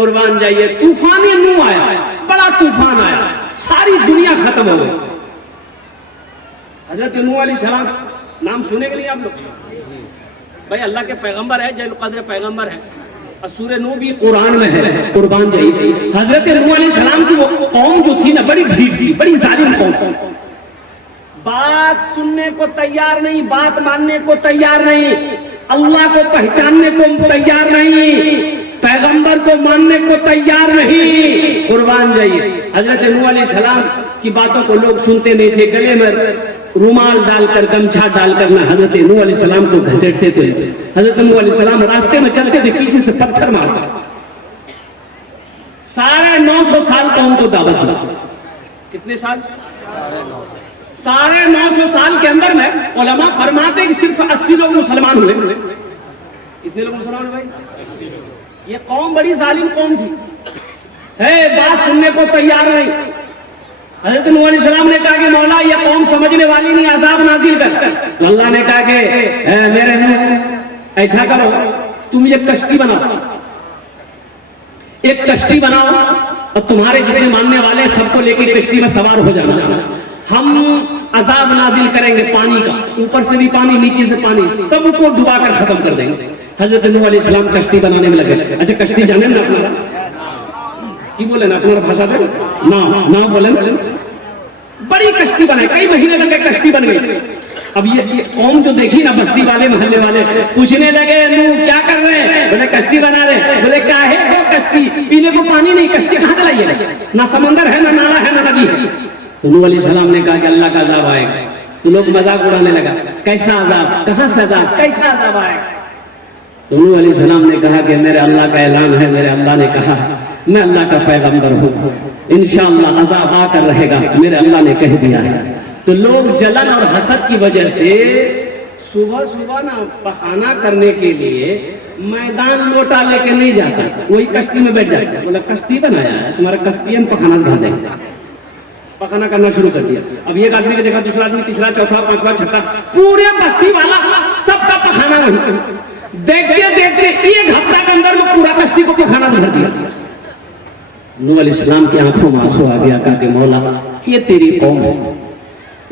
कुर्बान जाइए, तूफान नूह आया, बड़ा तूफान आया, सारी दुनिया खत्म हो गई। हजरत नूह अलैहिस्सलाम नाम सुने के लिए आप लोग? भाई अल्लाह के पैगंबर है, जैल कद्र पैगंबर है, और सूरह नूह भी कुरान में है। कुर्बान जाइए, हजरत नूह अलैहिस्सलाम की वो कौम जो थी ना, बड़ी ढीठ थी, बड़ी जालिम कौम, बात सुनने को तैयार नहीं, बात मानने को तैयार नहीं, अल्लाह को पहचानने को तैयार नहीं, पैगंबर को मानने को तैयार नहीं। कुर्बान जाइए, हजरत नूह अलैहिस्सलाम की बातों को लोग सुनते नहीं थे, गले में रुमाल डालकर, गमछा डालकर ना हजरत नूह अलैहिस्सलाम को घसीटते थे। हजरत नूह अलैहिस्सलाम रास्ते में चलते थे, पीछे से पत्थर मारता। 950 साल कौम को दावत दी। कितने साल? 950 साल के अंदर में उलमा फरमाते कि सिर्फ 80 लोग मुसलमान हुए। इतने लोग मुसलमान हुए भाई। ये कौम बड़ी जालिम कौम थी, है, बात सुनने को तैयार नहीं। हजरत नूह अलैहिस्सलाम ने कहा कि मौला ये कौम समझने वाली नहीं, अजाब नाजिल कर। तो अल्लाह ने कहा कि मेरे नूह ऐसा करो, तुम ये कश्ती बनाओ, एक कश्ती बनाओ और तुम्हारे जितने मानने वाले सबको लेकर कश्ती में सवार हो जाना। हम अजाब नाजिल करेंगे पानी का, ऊपर से भी पानी, नीचे से पानी, सबको डुबाकर खत्म कर देंगे। हजरत नूह अलैहिस्सलाम कश्ती बनाने में लगे। अच्छा, कश्ती जाने ना अपना की बोले ना, तुम्हारा भाषा दे ना बोले ना, बड़ी कश्ती बनाई, कई महीने लगे, कश्ती बन गई। अब ये कौम जो देखी ना, बस्ती वाले, मोहल्ले वाले पूछने लगे, नूह क्या कर रहे हैं? बोले कश्ती बना रहे। बोले काहे को कश्ती? पीने को पानी नहीं, कश्ती कहाँ चलाइए? ना समंदर है, ना नाला है, ना नदी है। तो नूह अलैहिस्सलाम ने कहा कि अल्लाह का अजाब आएगा। तो लोग मजाक उड़ाने लगा, कैसा अजाब, कहां से अजाब, कैसा अजाब आएगा? तो नूह अलैहिस्सलाम ने कहा कि मेरे अल्लाह का ऐलान है, मेरे अल्लाह ने कहा मैं अल्लाह का पैगंबर हूँ, इंशाअल्लाह अजाब आकर रहेगा, मेरे अल्लाह ने कह दिया है। तो लोग जलन और हसद की वजह से सुबह सुबह ना पखाना करने के लिए मैदान लोटा लेके नहीं जाता, वही कश्ती में बैठ जाता। बोला कश्ती बनाया है, तुम्हारा कश्ती पखाना भर देंगे। पखाना करना शुरू कर दिया। अब एक आदमी को देखा, दूसरा आदमी, तीसरा, चौथा, पांचवा, छठा, पूरे बस्ती वाला सबका पखाना वही। देखते देखते एक हफ्ता के अंदर वो पूरा कश्ती को पखाना से भर दिया। नूह अलैहिस्सलाम की आंखों में आंसू आ गया, कहा कि मौला ये तेरी कौम है,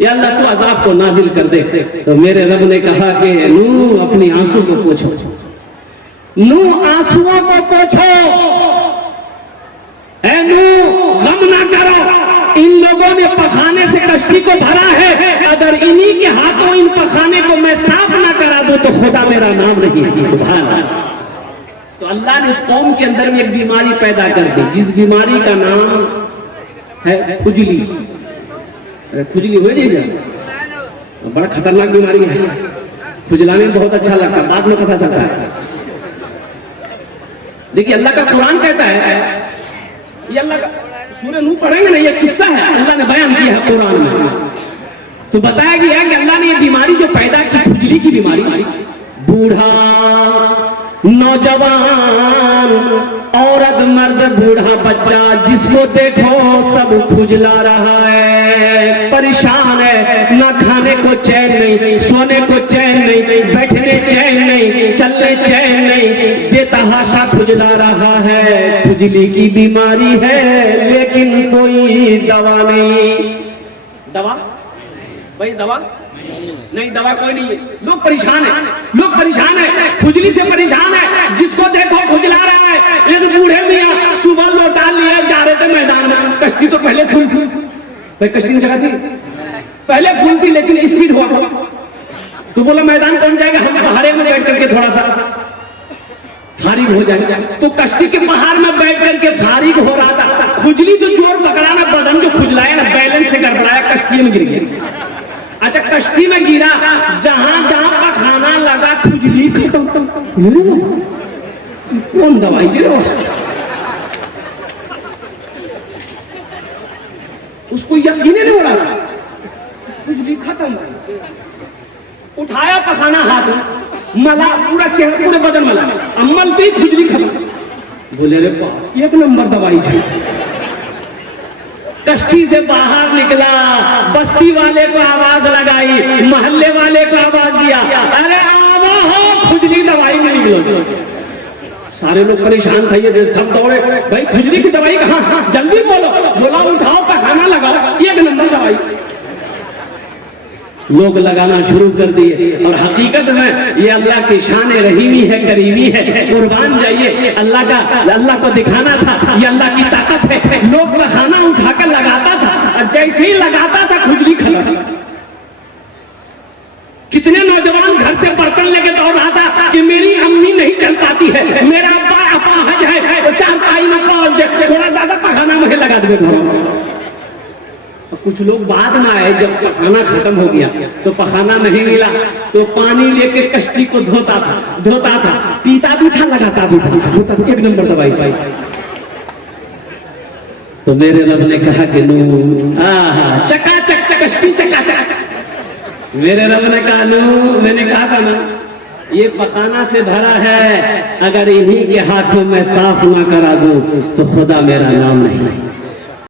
या अल्लाह तू अजाब को नाजिल कर दे। तो मेरे रब ने कहा कि नूह अपनी आंसू को पोंछो, नूह आंसुओं को पोंछो, ऐ नूह गम ना करो, इन लोगों ने पखाने से कश्ती को भरा है, अगर इन्हीं के हाथों इन पखाने को मैं साफ ना करा दूं तो खुदा मेरा नाम नहीं। सुभान अल्लाह। तो अल्लाह ने इस कौम के अंदर में एक बीमारी पैदा कर दी, जिस बीमारी का नाम है खुजली। खुजली हो जाए, बड़ा खतरनाक बीमारी है। खुजलाने में बहुत अच्छा लगता है, बाद में पता चलता है। देखिए अल्लाह का कुरान कहता है, ये अल्लाह का सूरह नूह पढ़ेंगे ना, ये किस्सा है, अल्लाह ने बयान किया है कुरान में। तो बताया गया कि अल्लाह ने ये बीमारी जो पैदा की, खुजली की बीमारी, बूढ़ा, नौजवान, औरत, मर्द, बूढ़ा, बच्चा, जिसको देखो सब खुजला रहा है, परेशान है, ना खाने को चैन नहीं, सोने को चैन नहीं, बैठने चैन नहीं, चलने चैन नहीं, बेतहाशा खुजला रहा है। खुजली की बीमारी है लेकिन कोई दवा नहीं। दवा भाई, दवा नहीं, दवा कोई नहीं है। लोग परेशान है, लोग परेशान है, खुजली से परेशान है, जिसको देखो खुजला रहा है। एक बूढ़े मियां सुबह लोटा लिए जा रहे थे मैदान में, कश्ती तो पहले फुल थी भाई, कश्ती की जगह थी पहले फुल थी, लेकिन स्पीड हुआ तो बोला मैदान कौन जाएगा, हम पहाड़े में बैठ करके थोड़ा सा फारिग हो जाएगा। तो कश्ती के पहाड़ में बैठ करके फारिग हो रहा था, खुजली तो जोर पकड़ा ना, बदन जो खुजलाया ना, बैलेंस से गड़बड़ाया, कश्ती में गिर गया। अच्छा, कश्ती में गिरा, जहां जहां पखाना लगा खुजली खत्म। कौन दवाई जी उसको यकीन नहीं हो रहा, खुजली खत्म। उठाया पखाना हाथ में, मला पूरा चेहरा, पूरे बदन मला, मलते ही खुजली खत्म। बोले रे एक नंबर दवाई जी। कश्ती से बाहर निकला, बस्ती वाले को आवाज लगाई, मोहल्ले वाले को आवाज दिया, अरे आवो हो, खुजली दवाई मिल गई। सारे लोग परेशान थे, ये सब दौड़े, भाई खुजली की दवाई कहाँ, जल्दी बोलो, बोला उठाओ पखाना लगाओ, एक नंबर दवाई। लोग लगाना शुरू कर दिए। और हकीकत में ये अल्लाह की शान रहीमी है, करीमी है, कुर्बान जाइए। अल्लाह को दिखाना था ये अल्लाह की ताकत है। लोग पखाना उठाकर लगाता था और जैसे ही लगाता था खुजली खत्म। कितने नौजवान घर से बर्तन लेके दौड़ रहा था कि मेरी अम्मी नहीं चल पाती है, मेरा अब्बा अपाहज है, तो चारपाई में थोड़ा ज्यादा पखाना मुझे लगा दे घरों में। कुछ लोग बाद में आए, जब पखाना खत्म हो गया तो पखाना नहीं मिला तो पानी लेके कश्ती को धोता था, पीता भी था, लगाता भी था, एक नंबर दवाई पाई। तो मेरे रब ने कहा कि नूह चकाचक कश्ती चकाचक। मेरे रब ने कहा नूह, मैंने कहा था ना ये पखाना से भरा है, अगर इन्हीं के हाथों में साफ ना करा दूं तो खुदा मेरा नाम नहीं।